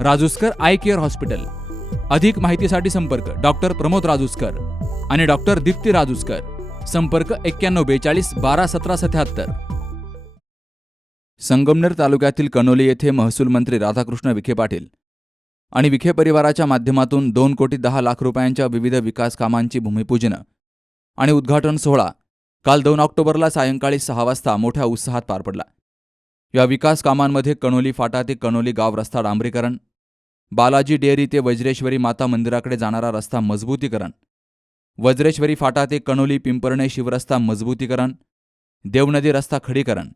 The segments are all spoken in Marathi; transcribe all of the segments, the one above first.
Rajuskar eye care hospital. अधिक माहितीसाठी संपर्क डॉक्टर प्रमोद राजूस्कर आणि डॉक्टर दीप्ती राजूस्कर. संपर्क एक्क्याण्णव बेचाळीस बारा सतरा सत्याहत्तर. संगमनेर तालुक्यातील कणोली येथे महसूल मंत्री राधाकृष्ण विखे पाटील आणि विखे परिवाराच्या माध्यमातून दोन कोटी दहा लाख रुपयांच्या विविध विकास कामांची भूमिपूजन आणि उद्घाटन सोहळा काल दोन ऑक्टोबरला सायंकाळी सहा वाजता मोठ्या उत्साहात पार पडला. या विकास कामांमध्ये कणोली फाटा ते कणोली गाव रस्ता डांबरीकरण बालाजी डेअरी ते वज्रेश्वरी माता मंदिराकडे जाणारा रस्ता मजबूतीकरण. वज्रेश्वरी फाटा ते कणोली पिंपर्णे शिवरस्ता मजबूतीकरण. देवनदी रस्ता खडीकरण.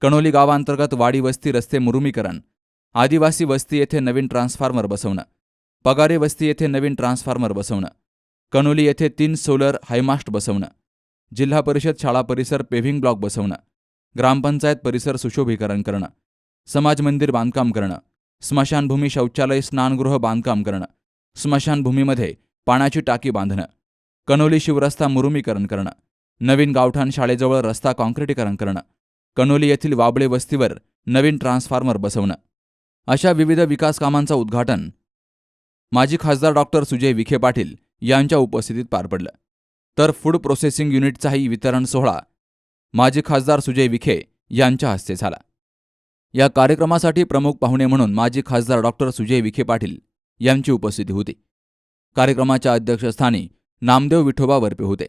कणोली गावांतर्गत वाडी वस्ती रस्ते मुरुमीकरण. आदिवासी वस्ती येथे नवीन ट्रान्सफॉर्मर बसवणं. पगारे वस्ती येथे नवीन ट्रान्सफॉर्मर बसवणं. कणोली येथे तीन सोलर हायमास्ट बसवणं. जिल्हा परिषद शाळा परिसर पेव्हिंग ब्लॉक बसवणं. ग्रामपंचायत परिसर सुशोभीकरण करणं. समाज मंदिर बांधकाम करणं. स्मशानभूमी शौचालय स्नानगृह बांधकाम करणं. स्मशानभूमीमध्ये पाण्याची टाकी बांधणं. कणोली शिवरस्ता मुरुमीकरण करणं. नवीन गावठाण शाळेजवळ रस्ता काँक्रिटीकरण करणं. कणोली येथील वाबळे वस्तीवर नवीन ट्रान्सफॉर्मर बसवणं. अशा विविध विकास कामांचं उद्घाटन माजी खासदार डॉक्टर सुजय विखे पाटील यांच्या उपस्थितीत पार पडलं. तर फूड प्रोसेसिंग युनिटचाही वितरण सोहळा माजी खासदार सुजय विखे यांच्या हस्ते झाला. या कार्यक्रमासाठी प्रमुख पाहुणे म्हणून माजी खासदार डॉक्टर सुजय विखे पाटील यांची उपस्थिती होती. कार्यक्रमाच्या अध्यक्षस्थानी नामदेव विठोबा वरपे होते.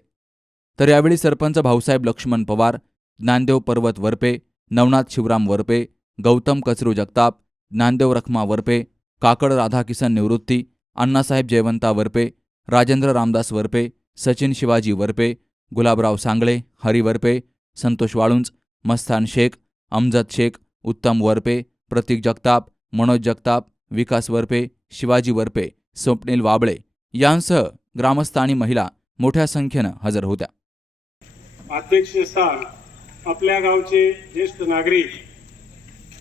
तर यावेळी सरपंच भाऊसाहेब लक्ष्मण पवार ज्ञानदेव पर्वत वरपे नवनाथ शिवराम वरपे गौतम कचरू जगताप ज्ञानदेव रखमा वरपे काकड राधाकिसन निवृत्ती अण्णासाहेब जयवंता वरपे राजेंद्र रामदास वरपे सचिन शिवाजी वरपे गुलाबराव सांगळे हरी वरपे संतोष वाळुंज मस्तान शेख अमजद शेख उत्तम वरपे प्रतीक जगताप मनोज जगताप विकास वरपे शिवाजी वरपे स्वप्नील वाबळे यांसह ग्रामस्थ आणि महिला मोठ्या संख्येनं हजर होत्या. अध्यक्षस्थान आपल्या गावचे ज्येष्ठ नागरिक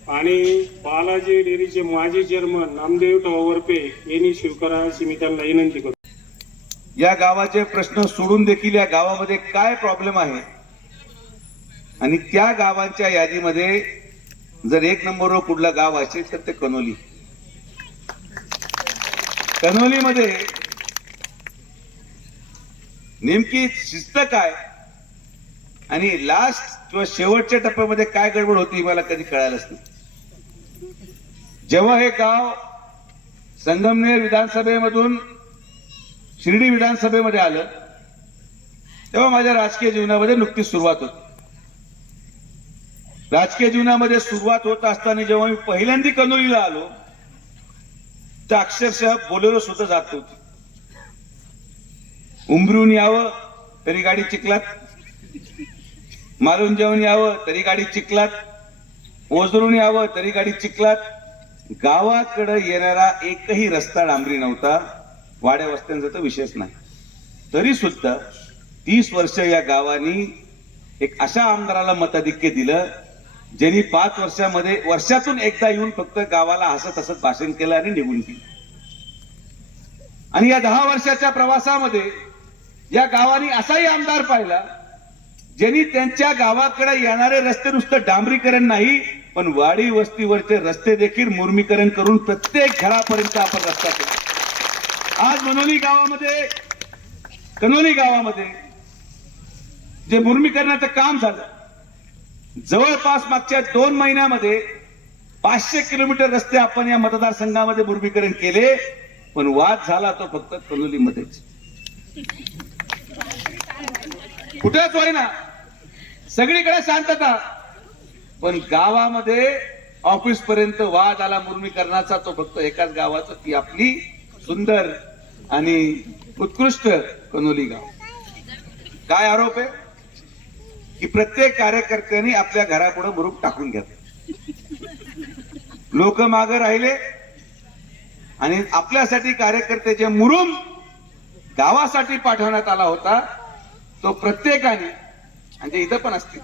आणि बालाजी डेअरीचे माजी चेअरमन नामदेव टवावरपे यांनी स्वीकारा अशी मी त्यांना विनंती करतो. या गावाचे प्रश्न सोडून देखील या गावामध्ये काय प्रॉब्लेम आहे? आणि त्या गावांच्या यादीमध्ये जर एक नंबरवर कुठलं गाव असेल तर ते कनोली. कनोलीमध्ये नेमकी शिस्त काय? आणि लास्ट किंवा शेवटच्या टप्प्यामध्ये काय गडबड होती मला कधी कळायलाच नाही. जेव्हा हे गाव संगमनेर विधानसभेमधून शिर्डी विधानसभेमध्ये आलं तेव्हा माझ्या राजकीय जीवनामध्ये नुकतीच सुरुवात होती. राजकीय जीवनामध्ये सुरुवात होत असताना जेव्हा मी पहिल्यांदा कनोलीला आलो तर अक्षरशः बोलेरो सुद्धा जात होती उंबरून यावं तरी गाडी चिखलात. मारून जेवण यावं तरी गाडी चिखलात. ओझरून यावं तरी गाडी चिखलात. गावाकडे येणारा एकही रस्ता डांबरी नव्हता. वाड्या वस्त्यांचा तर विशेष नाही. तरी सुद्धा तीस वर्ष या गावानी एक अशा आमदाराला मताधिक्य दिलं ज्यांनी पाच वर्षामध्ये वर्षातून एकदा येऊन फक्त गावाला हसत हसत भाषण केलं आणि निघून गेलं. आणि या दहा वर्षाच्या प्रवासामध्ये या गावाने असाही आमदार पाहिला ज्यांनी त्यांच्या गावाकडे येणारे रस्ते नुसतं डांबरीकरण नाही पण वाडी वस्तीवरचे रस्ते देखील मुर्मीकरण करून प्रत्येक घरापर्यंत आपण रस्ता केला. आज मनोली गावामध्ये कनोली गावामध्ये जे मुर्मीकरणाचं काम झालं जवळपास मागच्या दोन महिन्यामध्ये पाचशे किलोमीटर रस्ते आपण या मतदारसंघामध्ये मुर्मीकरण केले पण वाद झाला तो फक्त कनोलीमध्येच कुठेच होईना. सगळीकडे शांतता. पण गावामध्ये ऑफिस पर्यंत वाद आला मुर्मीकरणाचा तो फक्त एकाच गावाचा ती आपली सुंदर आणि उत्कृष्ट कनोली गाव. काय आरोप आहे? की प्रत्येक कार्यकर्त्यांनी आपल्या घरापुढे मुरुम टाकून घेत. लोक मागे राहिले आणि आपल्यासाठी कार्यकर्त्याचे मुरुम गावासाठी पाठवण्यात आला होता तो प्रत्येकाने म्हणजे इथं पण असतील.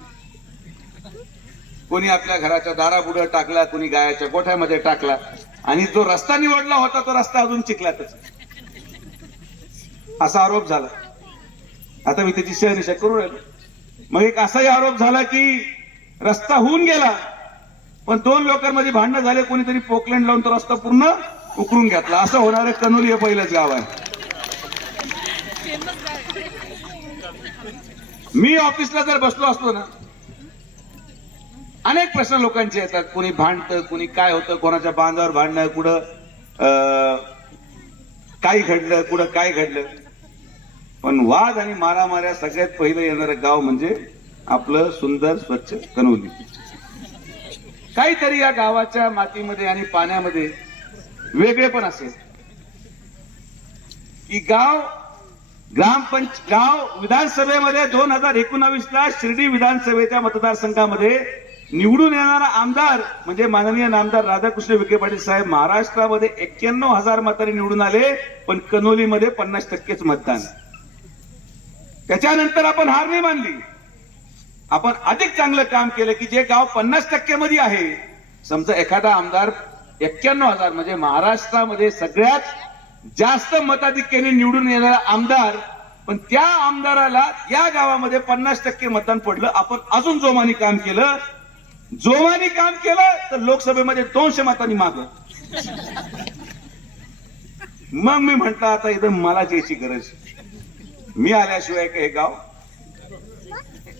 कोणी आपल्या घराच्या दारापुढे टाकला कोणी गायाच्या गोठ्यामध्ये टाकला आणि जो रस्ता निवडला होता तो रस्ता अजून चिखलातच. असा आरोप झाला. आता मी त्याची सहनिशा करू राहिलो. मग एक असाही आरोप झाला की रस्ता होऊन गेला पण दोन लोकांमध्ये भांडणं झाले कोणीतरी पोकलँड लावून तो रस्ता पूर्ण उकरून घेतला. असं होणारं कनोली हे पहिलंच गाव आहे. मी ऑफिसला जर बसलो असतो ना अनेक प्रश्न लोकांचे येतात. कोणी भांडतं कोणी काय होतं कोणाच्या बांधावर भांडणं कुठं काही काय घडलं कुठं काय घडलं. पण वाद आणि मारामाऱ्या सगळ्यात पहिलं येणारं गाव म्हणजे आपलं सुंदर स्वच्छ कनवली. काहीतरी या गावाच्या मातीमध्ये आणि पाण्यामध्ये वेगळे पण असेल. की गाव ग्रामपंच गाव विधानसभेमध्ये दोन हजार एकोणावीस ला शिर्डी विधानसभेच्या मतदारसंघामध्ये निवडून येणारा आमदार म्हणजे माननीय आमदार राधाकृष्ण विखे पाटील साहेब महाराष्ट्रामध्ये एक्क्याण्णव हजार मतांनी निवडून आले पण कनोलीमध्ये पन्नास टक्केच मतदान. त्याच्यानंतर आपण हार नाही मानली. आपण अधिक चांगलं काम केलं की जे गाव पन्नास टक्क्यामध्ये आहे. समजा एखादा आमदार एक्क्याण्णव हजार म्हणजे महाराष्ट्रामध्ये सगळ्यात जास्त मताधिक्याने निवडून येणारा आमदार पण त्या आमदाराला या गावामध्ये पन्नास टक्के मतदान पडलं. आपण अजून जोमाने काम केलं. जोमाने काम केलं तर लोकसभेमध्ये दोनशे मतांनी माग. मग मी म्हंटल आता इथं मला यायची गरज. मी आल्याशिवाय हे गाव?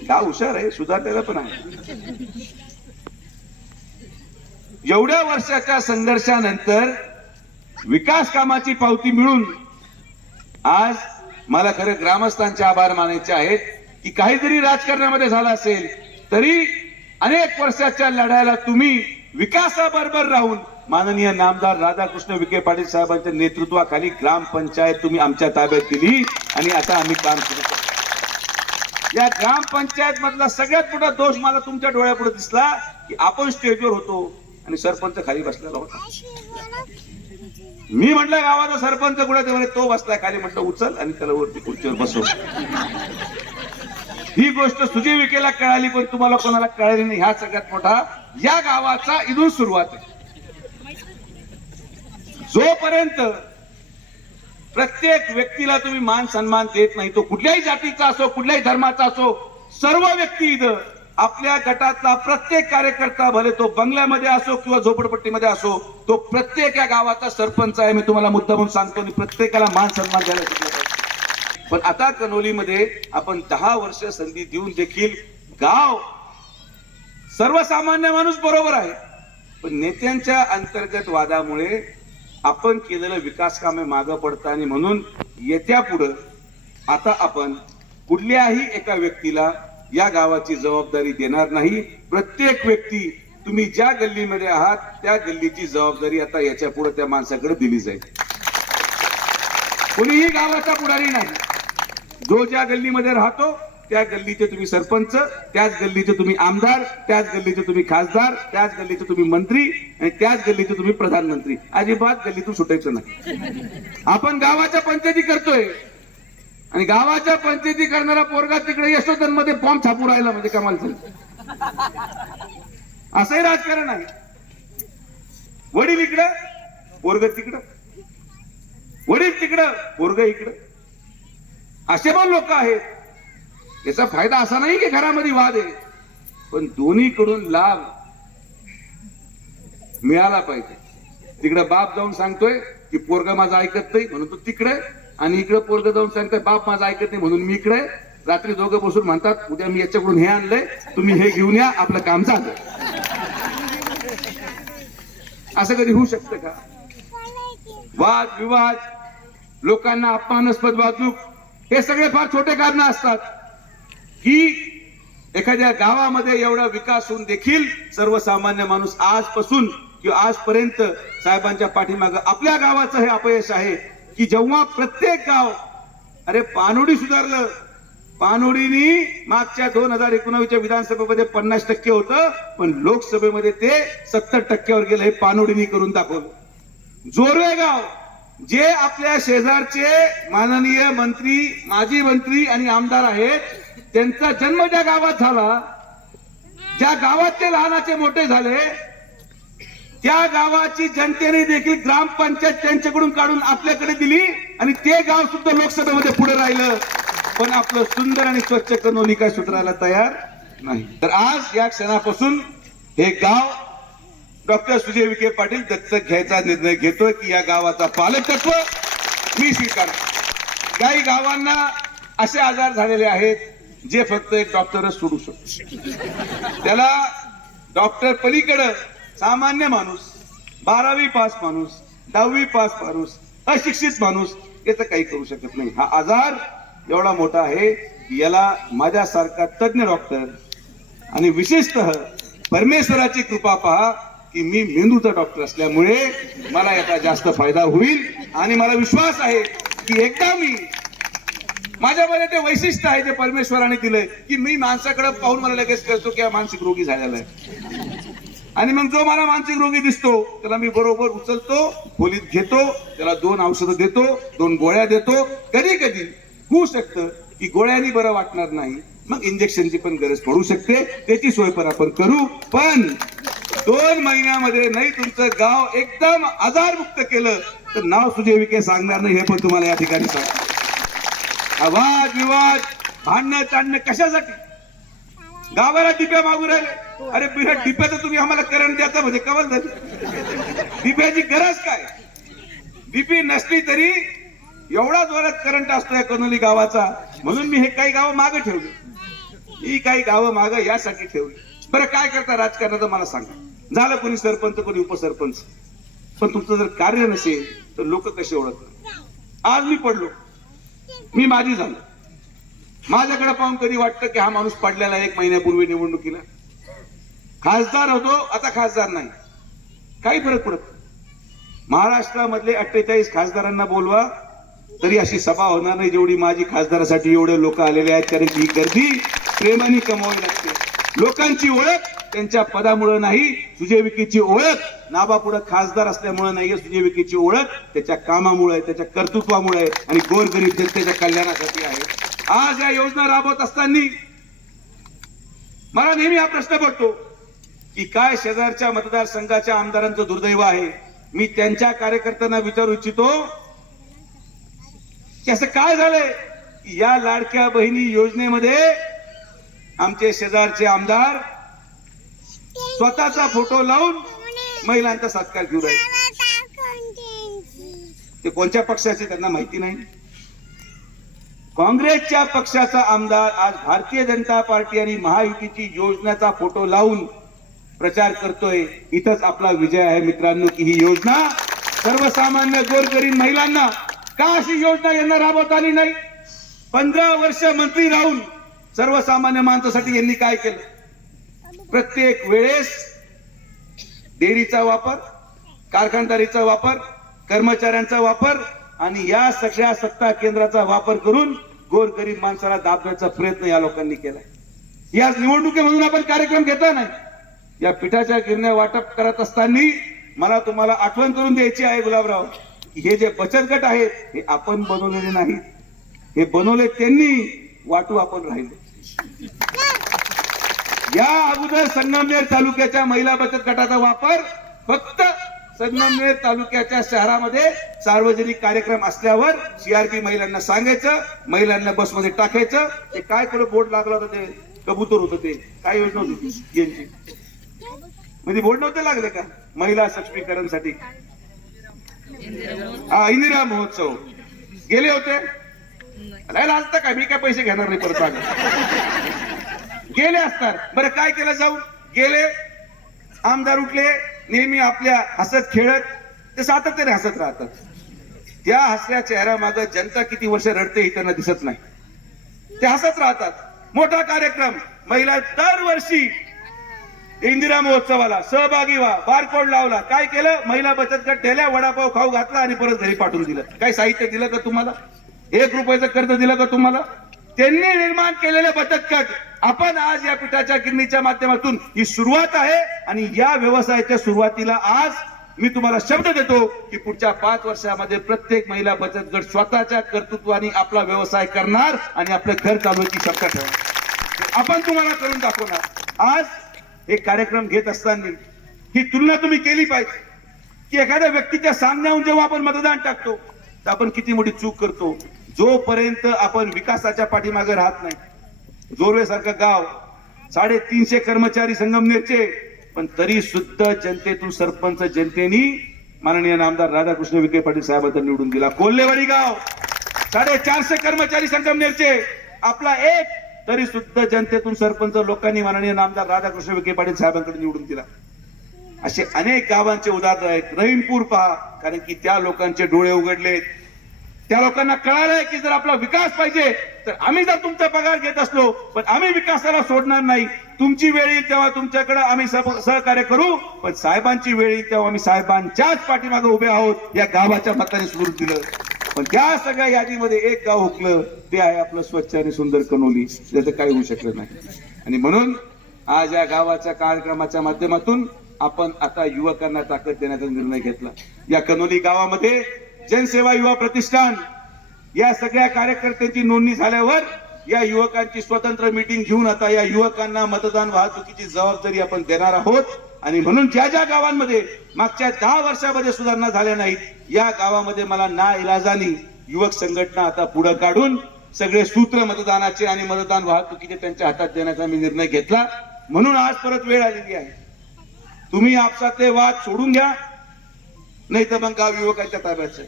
गाव हुशार आहे? सुधारलेलं पण आहे. एवढ्या वर्षाच्या संघर्षानंतर विकास कामाची पावती मिळून आज मला खरं ग्रामस्थांचे आभार मानायचे आहेत की काहीतरी राजकारणामध्ये झालं असेल तरी अनेक वर्षाच्या लढ्याला तुम्ही विकासाबरोबर राहून माननीय नामदार राधाकृष्ण विखे पाटील साहेबांच्या नेतृत्वाखाली ग्रामपंचायत तुम्ही आमच्या ताब्यात दिली आणि आता आम्ही काम सुरू करतो. या ग्रामपंचायत मधला सगळ्यात मोठा दोष मला तुमच्या डोळ्यापुढे दिसला की आपण स्टेजवर होतो आणि सरपंच खाली बसलेला होता. मी म्हटलं गावाचा सरपंच कुठे ते म्हणे तो बसलाय खाली. म्हटलं उचल आणि त्याला वरती खुर्चीवर बसव. ही गोष्ट सुजय विकेला कळाली पण तुम्हाला कोणाला कळाली नाही. ह्या सगळ्यात मोठा या गावाचा इथून सुरुवात आहे. जोपर्यंत प्रत्येक व्यक्तीला तुम्ही मान सन्मान देत नाही तो कुठल्याही जातीचा असो कुठल्याही धर्माचा असो सर्व व्यक्ती इथं आपल्या गटातला प्रत्येक कार्यकर्ता भले तो बंगल्यामध्ये असो किंवा झोपडपट्टीमध्ये असो तो प्रत्येक या गावाचा सरपंच आहे मी तुम्हाला मुद्दा म्हणून सांगतो आणि प्रत्येकाला मान सन्मान द्यायला शिकलो पण आता कनोलीमध्ये आपण दहा वर्ष संधी देऊन देखील गाव सर्वसामान्य माणूस बरोबर आहे. पण नेत्यांच्या अंतर्गत वादामुळे आपण केलेलं विकास कामे मागं पडतं आणि म्हणून येत्या पुढं आता आपण कुठल्याही एका व्यक्तीला या गावाची जबाबदारी देणार नाही. प्रत्येक व्यक्ती तुम्ही ज्या गल्लीमध्ये आहात त्या गल्लीची जबाबदारी आता याच्यापुढे त्या माणसाकडे दिली जाईल. कोणीही गावाचा पुढारी नाही. जो ज्या गल्लीमध्ये राहतो त्या गल्लीचे तुम्ही सरपंच त्याच गल्लीचे तुम्ही आमदार त्याच गल्लीचे तुम्ही खासदार त्याच गल्लीचे तुम्ही मंत्री आणि त्याच गल्लीचे तुम्ही प्रधानमंत्री. अजिबात गल्लीतून सुटायचं नाही. आपण गावाच्या पंचायती करतोय. आणि गावाच्या पंचायती करणारा पोरगा तिकडे यशोधनमध्ये फॉर्म छापू राहिला म्हणजे कमाल असंही राजकारण आहे. वडील इकडं पोरग तिकडं. वडील तिकडं पोरग इकडं. असे पण लोक आहेत. याचा फायदा असा नाही की घरामध्ये वाद आहे पण दोन्हीकडून लाभ मिळाला पाहिजे. तिकडे बाप जाऊन सांगतोय की पोरग माझं ऐकत नाही म्हणून तो तिकडे आणि इकडे पोरग जाऊन सांगतोय बाप माझं ऐकत नाही म्हणून मी इकडे रात्री दोघं बसून म्हणतात उद्या मी याच्याकडून हे आणलंय तुम्ही हे घेऊन या आपलं काम झालं. असं कधी होऊ शकतं का? वाद विवाद लोकांना अपमानास्पद वागणूक हे सगळे फार छोटे कारण असतात. की एखाद्या गावामध्ये एवढा विकास होऊन देखील सर्वसामान्य माणूस आजपासून किंवा आजपर्यंत साहेबांच्या पाठीमागं आपल्या गावाचं हे अपयश आहे की जेव्हा प्रत्येक गाव अरे पानोडी सुधारलं पानोडीनी मागच्या दोन हजार एकोणावीसच्या विधानसभेमध्ये पन्नास टक्के होतं पण लोकसभेमध्ये ते सत्तर टक्क्यावर गेलं हे पानोडीनी करून दाखवलं. जोरवे गाव जे आपल्या शेजारचे माननीय मंत्री माजी मंत्री आणि आमदार आहेत त्यांचा जन्म ज्या गावात झाला ज्या गावात ते लहानाचे मोठे झाले त्या गावाची जनतेने देखील ग्रामपंचायत त्यांच्याकडून काढून आपल्याकडे दिली आणि ते गाव सुद्धा लोकसभेमध्ये पुढे राहिलं. पण आपलं सुंदर आणि स्वच्छ कनोली काय सुधारायला तयार नाही. तर आज या क्षणापासून हे गाव डॉक्टर सुजय विखे पाटील दत्तक घ्यायचा निर्णय घेतोय की या गावाचा पालकत्व मी स्वीकार काही गावांना असे आजार झालेले आहेत जे फक्त एक डॉक्टरच सोडू शकतो. त्याला डॉक्टर पलीकडं सामान्य माणूस बारावी पास माणूस दहावी पास माणूस अशिक्षित माणूस याचं काही करू शकत नाही. हा आजार एवढा मोठा आहे की याला माझ्यासारखा तज्ञ डॉक्टर आणि विशेषतः परमेश्वराची कृपा पहा की मी मेंदूचा डॉक्टर असल्यामुळे मला याचा जास्त फायदा होईल आणि मला विश्वास आहे की एकदा मी माझ्यामध्ये ते वैशिष्ट्य आहे जे परमेश्वराने दिलंय की मी माणसाकडे पाहून मला लगेच कळतो की मानसिक रोगी झालेला आहे. आणि मग जो मला मानसिक रोगी दिसतो त्याला मी बरोबर उचलतो खोलीत घेतो त्याला दोन औषधं देतो दोन गोळ्या देतो. कधी कधी होऊ शकतं की गोळ्यांनी बरं वाटणार नाही मग इंजेक्शनची पण गरज पडू शकते त्याची सोय पण आपण करू. पण दोन महिन्यामध्ये नाही तुमचं गाव एकदम आजारमुक्त केलं तर नाव सुजय विके सांगणार नाही हे पण तुम्हाला या ठिकाणी सांगतो. वाद विवाद भांडणं चांडणं कशासाठी? गावाला डिप्या मागू राहिले. अरे बिना डिप्याचं तुम्ही आम्हाला करंट द्याचा म्हणजे कवल झाली. डिप्याची गरज काय? डिपी नसली तरी एवढा जोरात करंट असतो या कनोली गावाचा. म्हणून मी हे काही गावं मागे ठेवली. ही काही गावं मागे यासाठी ठेवली. बरं काय करता राजकारणाचं मला सांगा. झालं कोणी सरपंच कोणी उपसरपंच. पण तुमचं जर कार्य नसेल तर लोक कसे ओळखतात? आज मी पडलो. मी माझी झालो. माझ्याकडे पाहून कधी वाटतं की हा माणूस पडलेला एक महिन्यापूर्वी निवडणुकीला? खासदार होतो आता खासदार नाही. काही फरक पडत नाही. महाराष्ट्रामधले अठ्ठेचाळीस खासदारांना बोलवा तरी अशी सभा होणार नाही जेवढी माझी खासदारासाठी एवढे लोक आलेले आहेत कारण की ही गर्दी प्रेमाने कमवावी लागते. लोकांची ओळख त्यांच्या पदामुळे नाही सुजय विखेची ओळख नाबापुढे खासदार असल्यामुळे नाहीये सुजय विखेची ओळख त्याच्या कामामुळे त्याच्या कर्तृत्वामुळे आणि गोरगरीब जनतेच्या कल्याणासाठी आहे. आज या योजना राबवत असताना मला नेहमी हा प्रश्न पडतो की काय शेजारच्या मतदारसंघाच्या आमदारांचं दुर्दैव आहे? मी त्यांच्या कार्यकर्त्यांना विचारू इच्छितो की असं काय झालंय या लाडक्या बहिणी योजनेमध्ये आमचे शेजारचे आमदार स्वतःचा फोटो लावून महिलांचा सत्कार घेऊ राहिले. ते कोणत्या पक्षाचे त्यांना माहिती नाही. काँग्रेसच्या पक्षाचा आमदार आज भारतीय जनता पार्टी आणि महायुतीची योजनेचा फोटो लावून प्रचार करतोय. इथंच आपला विजय आहे मित्रांनो की ही योजना सर्वसामान्य गोरगरीब महिलांना का अशी योजना यांना राबवता आली नाही? पंधरा वर्ष मंत्री राहून सर्वसामान्य माणसासाठी यांनी काय केलं? प्रत्येक वेळेस डेअरीचा वापर कारखानदारीचा वापर कर्मचाऱ्यांचा वापर आणि या सगळ्या सत्ता केंद्राचा वापर करून गोरगरीब माणसाला दाबण्याचा प्रयत्न या लोकांनी केलाय. या निवडणुकीमधून आपण कार्यक्रम घेता नाही. या पिठाच्या गिरण्या वाटप करत असताना मला तुम्हाला आठवण करून द्यायची आहे गुलाबराव हे जे बचत गट आहेत हे आपण बनवलेले नाहीत. हे बनवले त्यांनी वाटू आपण राहिले. या अगोदर संगमनेर तालुक्याच्या महिला बचत गटाचा वापर फक्त संगमनेर तालुक्याच्या शहरामध्ये सार्वजनिक कार्यक्रम असल्यावर सीआरपी महिलांना सांगायचं महिलांना बसमध्ये टाकायचं. ते काय कडे बोर्ड लागला होता ते? कबूतर होतं ते. काय योजना होती यांची. म्हणजे बोर्ड नव्हते लागले का? महिला सक्षमीकरणसाठी. हा इंदिरा महोत्सव. गेले होते? नाही लाजता का? मी काय पैसे घेणार नाही परत गेले असतात. बरं काय केलं जाऊ? गेले आमदार उठले नेहमी आपल्या हसत खेळत ते सातत्याने हसत राहतात. त्या हसल्या चेहऱ्या माग जनता किती वर्ष रडते हे त्यांना दिसत नाही. ते हसत राहतात. मोठा कार्यक्रम महिला दरवर्षी इंदिरा महोत्सवाला सहभागी व्हा बारकोड लावला. काय केलं? महिला बचत गट ठेल्या वडापाव खाऊ घातला आणि परत घरी पाठवून दिलं. काय साहित्य दिलं का तुम्हाला? एक रुपयाचं कर्ज दिलं का तुम्हाला? त्यांनी निर्माण केलेले बचत गट आपण आज या पिठाच्या गिरणीच्या माध्यमातून ही सुरुवात आहे आणि या व्यवसायाच्या सुरुवातीला आज मी तुम्हाला शब्द देतो की पुढच्या पाच वर्षामध्ये प्रत्येक महिला बचत गट स्वतःच्या कर्तृत्वाने आपला व्यवसाय करणार आणि आपलं घर चालवायची शक्यता ठेवणार. आपण तुम्हाला करून दाखवणार. आज हे कार्यक्रम घेत असताना ही तुलना तुम्ही केली पाहिजे. की एखाद्या व्यक्तीच्या सामन्याहून जेव्हा आपण मतदान टाकतो तर आपण किती मोठी चूक करतो जोपर्यंत आपण विकासाच्या पाठीमागे राहत नाही जोरवे सारखं गाव साडेतीनशे कर्मचारी संगमनेरचे पण तरी सुद्धा जनतेतून सरपंच जनतेनी माननीय नामदार राधाकृष्ण विखे पाटील साहेबांना निवडून दिला. कोल्हेवाडी गाव साडेचारशे कर्मचारी संगमनेरचे आपला एक तरी सुद्धा जनतेतून सरपंच लोकांनी माननीय नामदार राधाकृष्ण विखे पाटील साहेबांकडे निवडून दिला. असे अनेक गावांचे उदाहरण आहेत. रहीमपूर पहा कारण की त्या लोकांचे डोळे उघडलेत. त्या लोकांना कळालंय की जर आपला विकास पाहिजे तर आम्ही जर तुमचा पगार घेत असलो पण आम्ही विकासाला सोडणार नाही. तुमची वेळ येईल तेव्हा तुमच्याकडे आम्ही सहकार्य करू पण साहेबांची वेळ येईल तेव्हा आम्ही साहेबांच्याच पाठीमागे उभे आहोत या गावाच्या मताने सुरू दिलं. पण त्या सगळ्या यादीमध्ये एक गाव हुकलं ते आहे आपलं स्वच्छ आणि सुंदर कनोली. त्याचं काही होऊ शकलं नाही. आणि म्हणून आज या गावाच्या कार्यक्रमाच्या माध्यमातून आपण आता युवकांना ताकद देण्याचा निर्णय घेतला. या कनोली गावामध्ये जनसेवा युवा प्रतिष्ठान या सगळ्या कार्यकर्त्यांची नोंदणी झाल्यावर या युवकांची स्वतंत्र मीटिंग घेऊन आता या युवकांना मतदान वाहतुकीची जबाबदारी आपण देणार आहोत. आणि म्हणून ज्या ज्या गावांमध्ये मागच्या दहा वर्षामध्ये सुधारणा झाल्या नाहीत या गावामध्ये मला ना इलाजानी युवक संघटना आता पुढे काढून सगळे सूत्र मतदानाचे आणि मतदान वाहतुकीचे त्यांच्या हातात देण्याचा मी निर्णय घेतला. म्हणून आज परत वेळ आलेली आहे. तुम्ही आपसातले वाद सोडून घ्या. नाही तर मग गाव युवकाच्या ताब्यात आहे.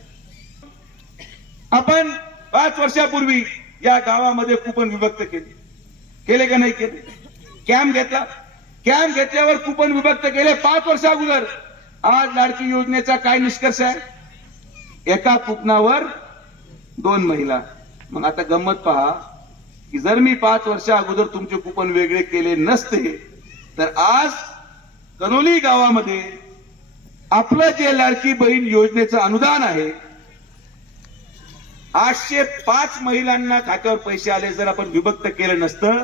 आपण पाच वर्षापूर्वी या गावामध्ये कुपन विभक्त केले. केले का नाही केले? कॅम्प घेतला. कॅम्प घेतल्यावर कुपन विभक्त केले पाच वर्षा अगोदर. आज लाडकी योजनेचा काय निष्कर्ष आहे? एका कुपनावर दोन महिला. मग आता गंमत पहा की जर मी पाच वर्षा अगोदर तुमचे कुपन वेगळे केले नसते तर आज कनोली गावामध्ये आपलं जे लाडकी बहीण योजनेचं अनुदान आहे आठशे पाच महिलांना खात्यावर पैसे आले जर आपण विभक्त केलं नसतं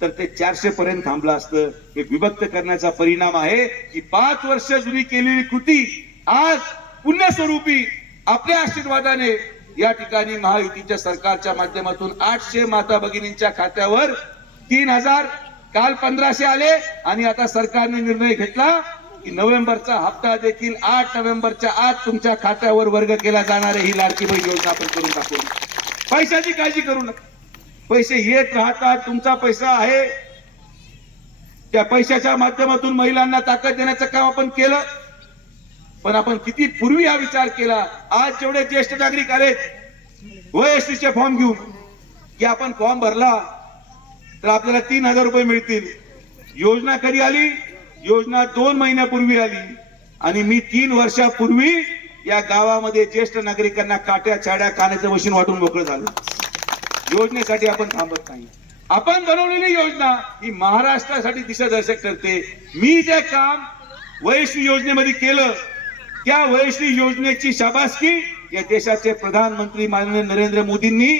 तर ते चारशे पर्यंत थांबलं असतं. हे विभक्त करण्याचा परिणाम आहे की पाच वर्ष जुनी केलेली कृती आज पुण्यस्वरूपी आपल्या आशीर्वादाने या ठिकाणी महायुतीच्या सरकारच्या माध्यमातून आठशे माता भगिनींच्या खात्यावर तीन हजार काल पंधराशे आले आणि आता सरकारने निर्णय घेतला की नोव्हेंबरचा हप्ता देखील आठ नोव्हेंबरच्या आत तुमच्या खात्यावर वर्ग केला जाणार आहे. ही लाडकी बहीण योजना आपण करून दाखवू. पैशाची काळजी करू नका. पैसे येत राहतात तुमचा पैसा आहे. त्या पैशाच्या माध्यमातून महिलांना ताकद देण्याचं काम आपण केलं. पण आपण किती पूर्वी हा विचार केला आज जेवढे ज्येष्ठ नागरिक आले वयस्तीचे फॉर्म घेऊन की आपण फॉर्म भरला तर आपल्याला तीन हजार रुपये मिळतील. योजना कधी आली? योजना दोन महिन्यापूर्वी आली. आणि मी तीन वर्षापूर्वी या गावामध्ये ज्येष्ठ नागरिकांना काट्या छाड्या कानाचं मशीन वाटून मोकळं झालं. योजनेसाठी आपण थांबत नाही. आपण बनवलेली योजना ही महाराष्ट्रासाठी दिशादर्शक ठरते. मी जे काम वयश्री योजनेमध्ये केलं त्या वयश्री योजनेची शाबासकी या देशाचे प्रधानमंत्री माननीय नरेंद्र मोदींनी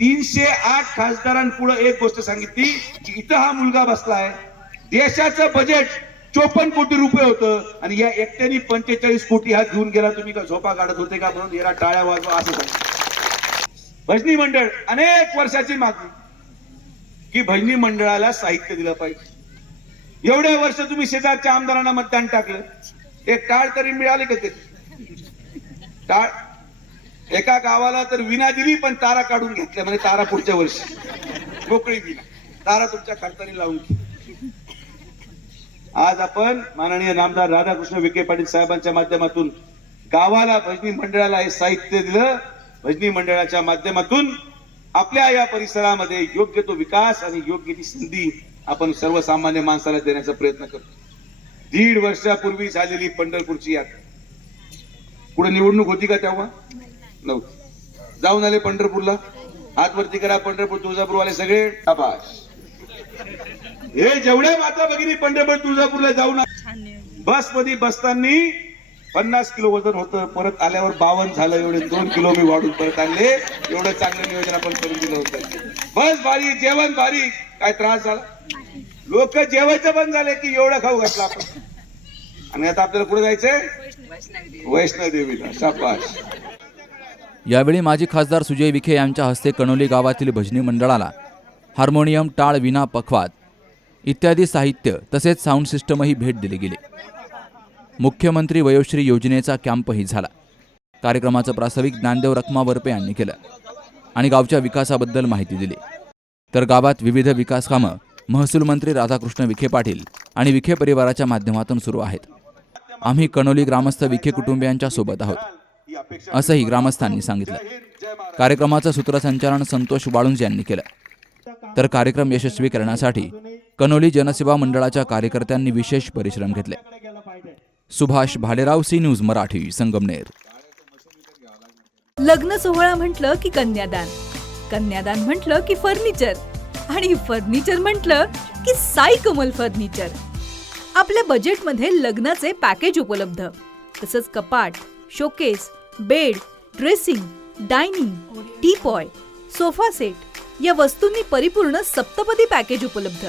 तीनशे आठ खासदारांपुढे एक गोष्ट सांगितली की इथं हा मुलगा बसला आहे देशाचं बजेट चोपन्न कोटी रुपये होतं. आणि या एकट्याने पंचेचाळीस कोटी हा घेऊन गेला तुम्ही का झोपा काढत होते का म्हणून याला टाळ्या वाजवा असं भजनी मंडळ अनेक वर्षाची मागणी की भजनी मंडळाला साहित्य दिलं पाहिजे. एवढ्या वर्ष तुम्ही शेजारच्या आमदारांना मतदान टाकलं. एक टाळ तरी मिळाले का ते टाळ? एका गावाला तर विना दिली पण तारा काढून घेतल्या म्हणजे तारा पुढच्या वर्षी. मोकळी विना तारा तुमच्या खालतानी लावून घे. आज आपण माननीय नामदार राधाकृष्ण विखे पाटील साहेबांच्या माध्यमातून गावाला भजनी मंडळाला हे साहित्य दिलं. भजनी मंडळाच्या माध्यमातून आपल्या या परिसरामध्ये योग्य तो विकास आणि योग्य ती संधी आपण सर्वसामान्य माणसाला देण्याचा प्रयत्न करतो. दीड वर्षापूर्वी झालेली पंढरपूरची यात्रा पुढे निवडणूक होती का तेव्हा? नव्हती. जाऊन आले पंढरपूरला? हात वरती करा पंढरपूर तुळजापूरवाले सगळे. आभास हे जेवढे माता भगिनी पंढरपूर तुळजापूरला जाऊन बसमध्ये बसताना पन्नास किलो वजन होतं. परत आल्यावर बावन्न झालं एवढे दोन किलो मी वाढून परत आणले. एवढं चांगलं नियोजन आपण करून दिलं होतं. बस भारी जेवण भारी. काय त्रास झाला? लोक जेवायचं बंद झाले की एवढं खाऊ घातलं आपण. आणि आता आपल्याला कुठे जायचंय? वैष्णोदेवीला शाबाश यावेळी माजी खासदार सुजय विखे यांच्या हस्ते कणोली गावातील भजनी मंडळाला हार्मोनियम टाळ विना पखवात इत्यादी साहित्य तसेच साऊंड सिस्टमही भेट दिली गेली. मुख्यमंत्री वयोश्री योजनेचा कॅम्पही झाला. कार्यक्रमाचं प्रास्ताविक ज्ञानदेव रखमा वरपे यांनी केलं आणि गावच्या विकासाबद्दल माहिती दिली. तर गावात विविध विकास कामं महसूल मंत्री राधाकृष्ण विखे पाटील आणि विखे परिवाराच्या माध्यमातून सुरू आहेत. आम्ही कणोली ग्रामस्थ विखे कुटुंबियांच्या सोबत आहोत. असंही ग्रामस्थांनी सांगितलं. कार्यक्रमाचं सूत्रसंचालन संतोष वाळुंज यांनी केलं. तर कार्यक्रम यशस्वी करण्यासाठी कनोली जनसेवा मंडळाच्या कार्यकर्त्यांनी विशेष परिश्रम घेतले. Subhash Bhalerao C news Marathi Sangamner. लग्न सोहळा म्हटलं की कन्यादान. कन्यादान म्हटलं की फर्निचर. आणि फर्निचर म्हटलं की साई कमल फर्निचर. आपल्या बजेटमध्ये लग्नाचे पॅकेज उपलब्ध. तसंच कपाट showcase bed dressing dining teapoy sofa set या वस्तूंनी परिपूर्ण सप्तपदी पॅकेज उपलब्ध.